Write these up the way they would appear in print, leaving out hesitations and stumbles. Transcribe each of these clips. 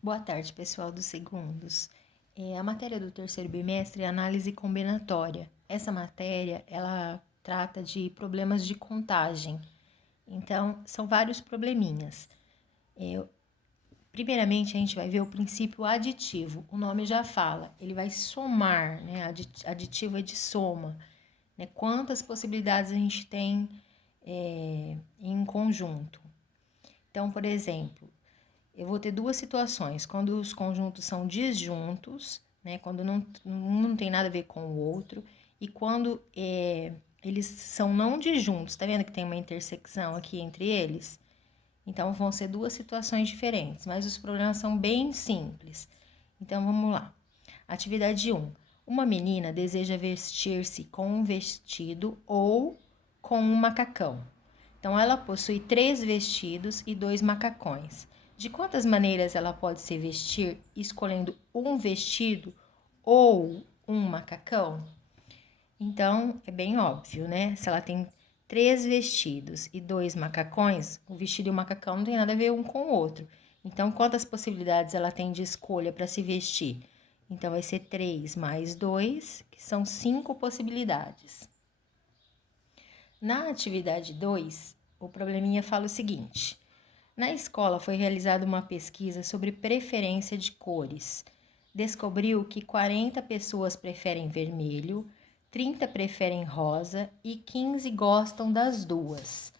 Boa tarde, pessoal dos segundos. A matéria do terceiro bimestre é análise combinatória. Essa matéria, ela trata de problemas de contagem. Então, são vários probleminhas. Primeiramente, a gente vai ver o princípio aditivo. O nome já fala, ele vai somar, né? Aditivo é de soma. Né? Quantas possibilidades a gente tem em um conjunto. Então, por exemplo, eu vou ter duas situações, quando os conjuntos são disjuntos, né, quando um não tem nada a ver com o outro, e quando eles são não disjuntos, tá vendo que tem uma intersecção aqui entre eles? Então, vão ser duas situações diferentes, mas os problemas são bem simples. Então, vamos lá. Atividade 1. Uma menina deseja vestir-se com um vestido ou com um macacão. Então, ela possui 3 vestidos e 2 macacões. De quantas maneiras ela pode se vestir escolhendo um vestido ou um macacão? Então, é bem óbvio, né? Se ela tem 3 vestidos e 2 macacões, o vestido e o macacão não tem nada a ver um com o outro. Então, quantas possibilidades ela tem de escolha para se vestir? Então, vai ser 3 mais 2, que são 5 possibilidades. Na atividade 2, o probleminha fala o seguinte: na escola foi realizada uma pesquisa sobre preferência de cores. Descobriu que 40 pessoas preferem vermelho, 30 preferem rosa e 15 gostam das duas.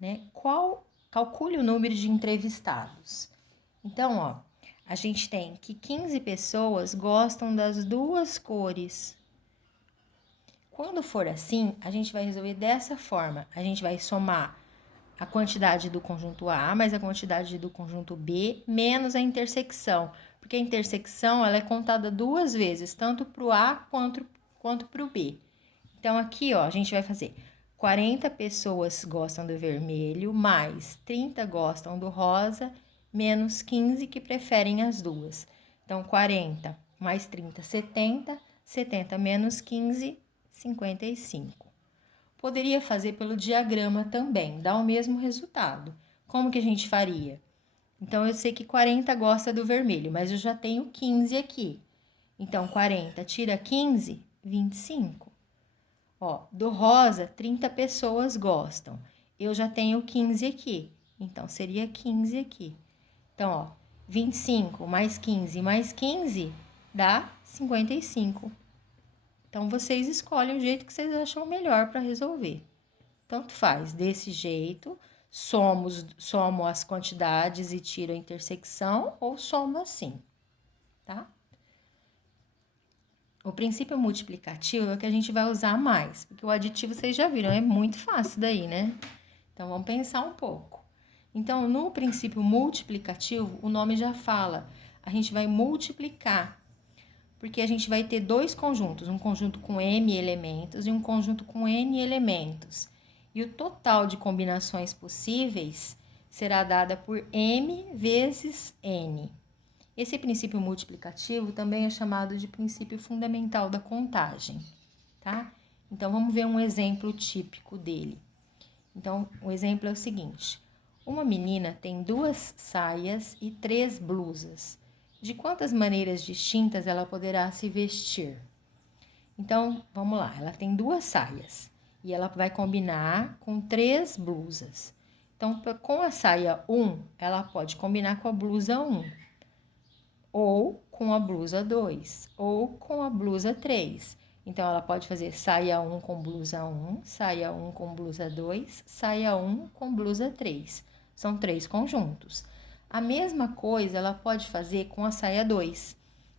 Né? Calcule o número de entrevistados. Então, ó, a gente tem que 15 pessoas gostam das duas cores. Quando for assim, a gente vai resolver dessa forma. A gente vai somar a quantidade do conjunto A mais a quantidade do conjunto B menos a intersecção. Porque a intersecção ela é contada duas vezes, tanto para o A quanto para o B. Então, aqui ó, a gente vai fazer 40 pessoas gostam do vermelho, mais 30 gostam do rosa, menos 15 que preferem as duas. Então, 40 mais 30, 70. 70 menos 15, 55. Poderia fazer pelo diagrama também, dá o mesmo resultado. Como que a gente faria? Então, eu sei que 40 gosta do vermelho, mas eu já tenho 15 aqui. Então, 40 tira 15, 25. Ó, do rosa, 30 pessoas gostam. Eu já tenho 15 aqui. Então, seria 15 aqui. Então, ó, 25 mais 15 dá 55. Então, vocês escolhem o jeito que vocês acham melhor para resolver. Tanto faz, desse jeito, somo as quantidades e tiro a intersecção, ou somo assim, tá? O princípio multiplicativo é o que a gente vai usar mais, porque o aditivo vocês já viram, é muito fácil daí, né? Então, vamos pensar um pouco. Então, no princípio multiplicativo, o nome já fala, a gente vai multiplicar, porque a gente vai ter dois conjuntos, um conjunto com m elementos e um conjunto com n elementos. E o total de combinações possíveis será dada por m vezes n. Esse princípio multiplicativo também é chamado de princípio fundamental da contagem, tá? Então, vamos ver um exemplo típico dele. Então, o exemplo é o seguinte: uma menina tem 2 saias e 3 blusas. De quantas maneiras distintas ela poderá se vestir? Então, vamos lá, ela tem 2 saias e ela vai combinar com 3 blusas. Então, com a saia 1, ela pode combinar com a blusa 1, ou com a blusa 2, ou com a blusa 3. Então, ela pode fazer saia 1 com blusa 1, saia 1 com blusa 2, saia 1 com blusa 3. São 3 conjuntos. A mesma coisa ela pode fazer com a saia 2.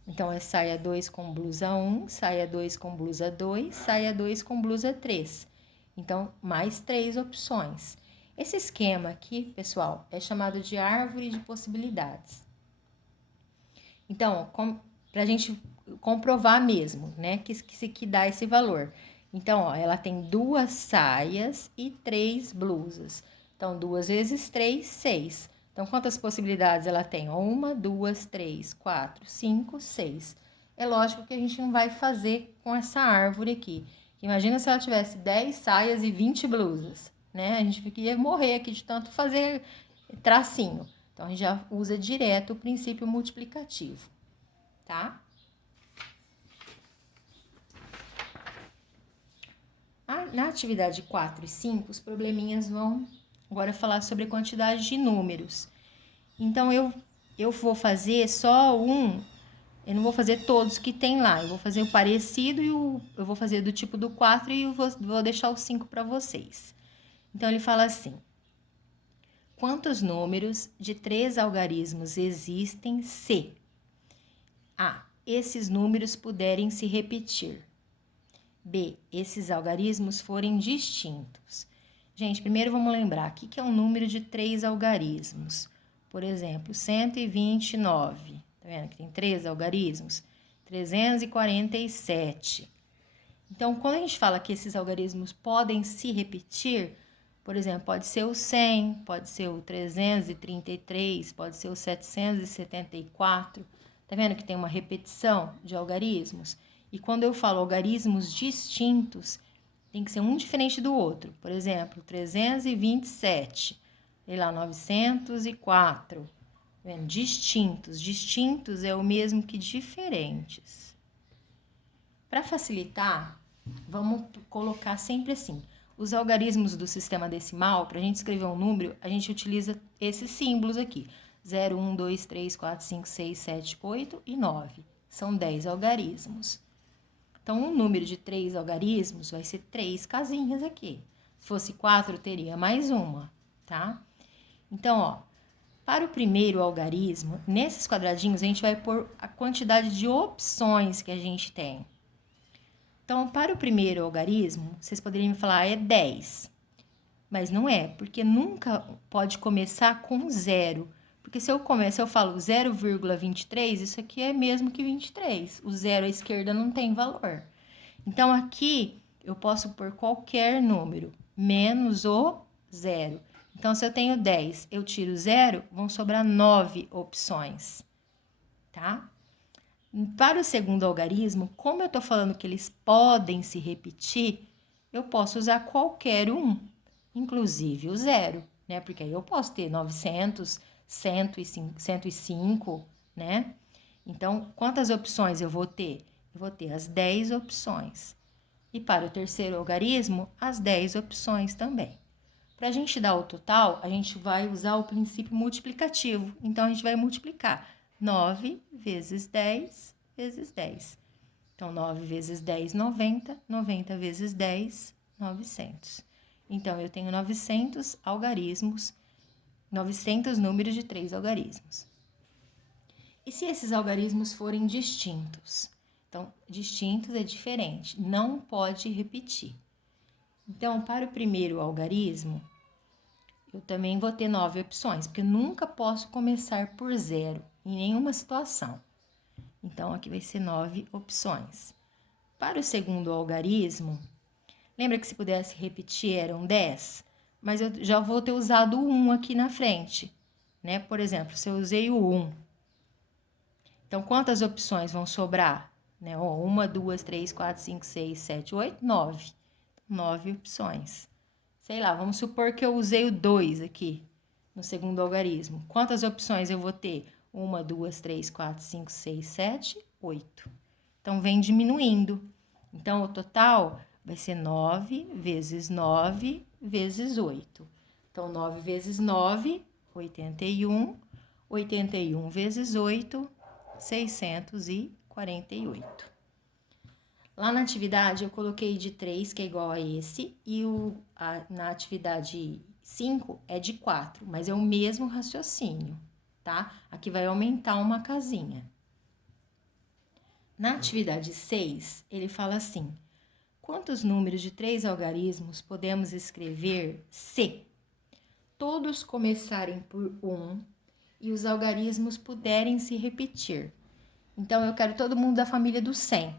Então, é saia 2 com blusa 1, saia 2 com blusa 2, saia 2 com blusa 3. Então, mais 3 opções. Esse esquema aqui, pessoal, é chamado de árvore de possibilidades. Então, para a gente comprovar mesmo, né, que dá esse valor. Então, ó, ela tem 2 saias e 3 blusas. Então, 2 vezes 3, 6. Então, quantas possibilidades ela tem? 1, 2, 3, 4, 5, 6. É lógico que a gente não vai fazer com essa árvore aqui. Imagina se ela tivesse 10 saias e 20 blusas, né? A gente ia morrer aqui de tanto fazer tracinho. Então, a gente já usa direto o princípio multiplicativo, tá? Na atividade 4 e 5, os probleminhas vão agora falar sobre a quantidade de números. Então, eu vou fazer só eu não vou fazer todos que tem lá, eu vou fazer o parecido eu vou fazer do tipo do 4 e eu vou deixar o 5 para vocês. Então, ele fala assim: quantos números de 3 algarismos existem se A. Esses números puderem se repetir. B. Esses algarismos forem distintos. Gente, primeiro vamos lembrar, o que é um número de 3 algarismos? Por exemplo, 129. Tá vendo que tem 3 algarismos? 347. Então, quando a gente fala que esses algarismos podem se repetir, por exemplo, pode ser o 100, pode ser o 333, pode ser o 774. Tá vendo que tem uma repetição de algarismos? E quando eu falo algarismos distintos, tem que ser um diferente do outro. Por exemplo, 327, sei lá, 904. Tá vendo? Distintos. Distintos é o mesmo que diferentes. Para facilitar, vamos colocar sempre assim. Os algarismos do sistema decimal, para a gente escrever um número, a gente utiliza esses símbolos aqui. 0, 1, 2, 3, 4, 5, 6, 7, 8 e 9. São 10 algarismos. Então, um número de 3 algarismos vai ser 3 casinhas aqui. Se fosse 4, teria mais uma, tá? Então, ó, para o primeiro algarismo, nesses quadradinhos, a gente vai pôr a quantidade de opções que a gente tem. Então, para o primeiro algarismo, vocês poderiam me falar, é 10. Mas não é, porque nunca pode começar com 0. Porque se eu falo 0,23, isso aqui é mesmo que 23. O 0 à esquerda não tem valor. Então, aqui eu posso pôr qualquer número, menos o 0. Então, se eu tenho 10, eu tiro 0, vão sobrar 9 opções, tá? Para o segundo algarismo, como eu estou falando que eles podem se repetir, eu posso usar qualquer um, inclusive o 0, né? Porque aí eu posso ter 900, 105, né? Então, quantas opções eu vou ter? Eu vou ter as 10 opções. E para o terceiro algarismo, as 10 opções também. Para a gente dar o total, a gente vai usar o princípio multiplicativo. Então, a gente vai multiplicar 9 vezes 10 vezes 10. Então, 9 vezes 10, 90. 90 vezes 10, 900. Então, eu tenho 900 algarismos, 900 números de 3 algarismos. E se esses algarismos forem distintos? Então, distintos é diferente, não pode repetir. Então, para o primeiro algarismo, eu também vou ter 9 opções, porque eu nunca posso começar por 0, em nenhuma situação. Então, aqui vai ser 9 opções. Para o segundo algarismo, lembra que se pudesse repetir eram 10? Mas eu já vou ter usado o 1 aqui na frente, né? Por exemplo, se eu usei o 1, então quantas opções vão sobrar? Né? 1, 2, 3, 4, 5, 6, 7, 8, 9. 9 opções. Sei lá, vamos supor que eu usei o 2 aqui no segundo algarismo. Quantas opções eu vou ter? 1, 2, 3, 4, 5, 6, 7, 8. Então, vem diminuindo. Então, o total vai ser 9 vezes 9 vezes 8. Então, 9 vezes 9, 81. 81 vezes 8, 648. Lá na atividade, eu coloquei de 3, que é igual a esse, e na atividade 5 é de 4, mas é o mesmo raciocínio, tá? Aqui vai aumentar uma casinha. Na atividade 6, ele fala assim: quantos números de 3 algarismos podemos escrever se todos começarem por 1 e os algarismos puderem se repetir? Então, eu quero todo mundo da família do 100.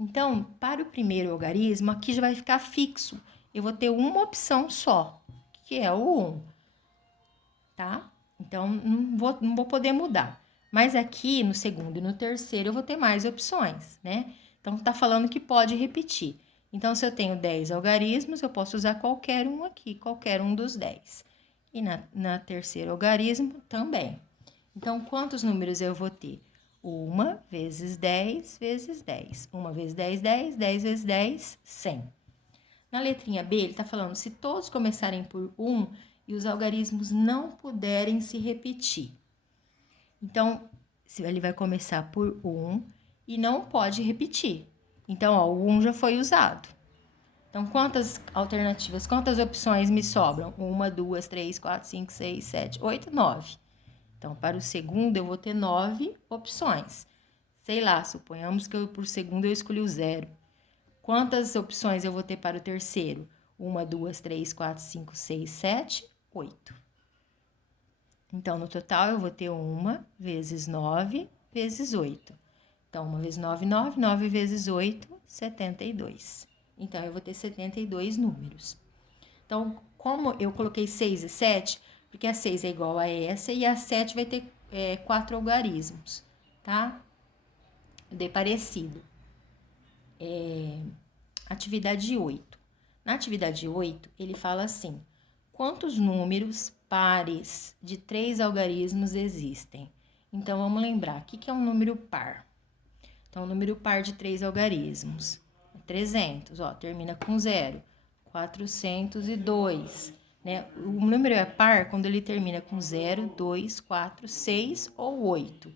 Então, para o primeiro algarismo, aqui já vai ficar fixo. Eu vou ter uma opção só, que é o 1, tá? Então, não vou poder mudar. Mas aqui, no segundo e no terceiro, eu vou ter mais opções, né? Então, tá falando que pode repetir. Então, se eu tenho 10 algarismos, eu posso usar qualquer um aqui, qualquer um dos 10. e na terceiro algarismo também. Então, quantos números eu vou ter? 1 vezes 10 vezes 10. 1 vezes 10, 10. 10 vezes 10, 100. Na letrinha B, ele está falando se todos começarem por 1 e os algarismos não puderem se repetir. Então, ele vai começar por 1 e não pode repetir. Então, ó, o 1 já foi usado. Então, quantas alternativas, quantas opções me sobram? 1, 2, 3, 4, 5, 6, 7, 8, 9. Então, para o segundo, eu vou ter 9 opções. Sei lá, suponhamos que por segundo eu escolhi o 0. Quantas opções eu vou ter para o terceiro? 1, 2, 3, 4, 5, 6, 7, 8. Então, no total, eu vou ter 1 vezes 9 vezes 8. Então, 1 vezes 9, 9. 9 vezes 8, 72. Então, eu vou ter 72 números. Então, como eu coloquei 6 e 7, porque a 6 é igual a essa e a 7 vai ter 4 algarismos, tá? De parecido. Atividade 8. Na atividade 8, ele fala assim: quantos números pares de 3 algarismos existem? Então, vamos lembrar, o que é um número par? Então, um número par de 3 algarismos. 300, ó, termina com 0. 402, né? O número é par quando ele termina com 0, 2, 4, 6 ou 8.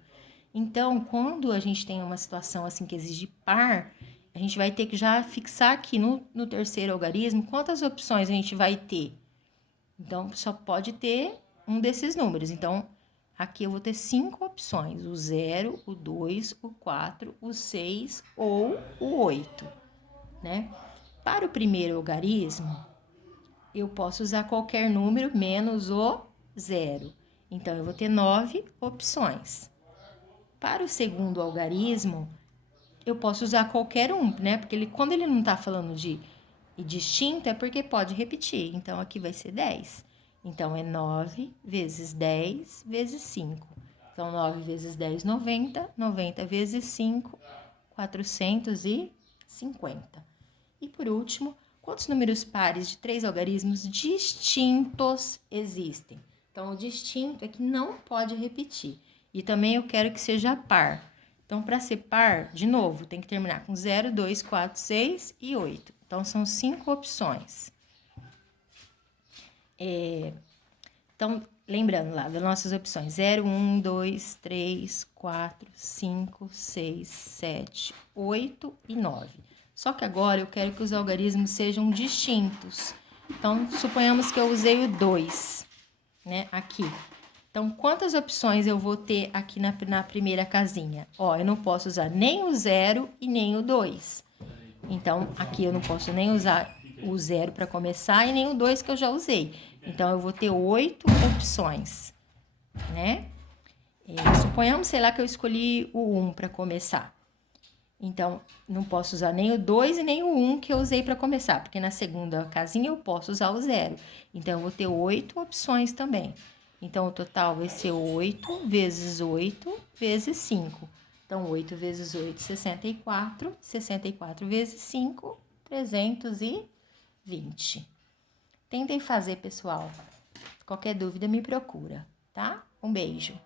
Então, quando a gente tem uma situação assim que exige par, a gente vai ter que já fixar aqui no terceiro algarismo quantas opções a gente vai ter. Então, só pode ter um desses números. Então, aqui eu vou ter 5 opções: o 0, o 2, o 4, o 6 ou o 8, né? Para o primeiro algarismo, eu posso usar qualquer número menos o 0. Então, eu vou ter 9 opções. Para o segundo algarismo, eu posso usar qualquer um, né? Porque quando ele não está falando de distinto, é porque pode repetir. Então, aqui vai ser 10. Então, é 9 vezes 10 vezes 5. Então, 9 vezes 10, 90. 90 vezes 5, 450. E, por último, quantos números pares de 3 algarismos distintos existem? Então, o distinto é que não pode repetir. E também eu quero que seja par. Então, para ser par, de novo, tem que terminar com 0, 2, 4, 6 e 8. Então, são 5 opções. Então, lembrando lá das nossas opções: 0, 1, 2, 3, 4, 5, 6, 7, 8 e 9. Só que agora eu quero que os algarismos sejam distintos. Então, suponhamos que eu usei o 2, né, aqui. Então, quantas opções eu vou ter aqui na primeira casinha? Ó, eu não posso usar nem o 0 e nem o 2. Então, aqui eu não posso nem usar o 0 para começar e nem o 2 que eu já usei. Então, eu vou ter 8 opções, né? Suponhamos, sei lá, que eu escolhi o 1 para começar. Então, não posso usar nem o 2 e nem o 1 que eu usei para começar, porque na segunda casinha eu posso usar o 0. Então, eu vou ter 8 opções também. Então, o total vai ser 8 vezes 8 vezes 5. Então, 8 vezes 8, 64. 64 vezes 5, 320. Tentem fazer, pessoal. Qualquer dúvida, me procura, tá? Um beijo.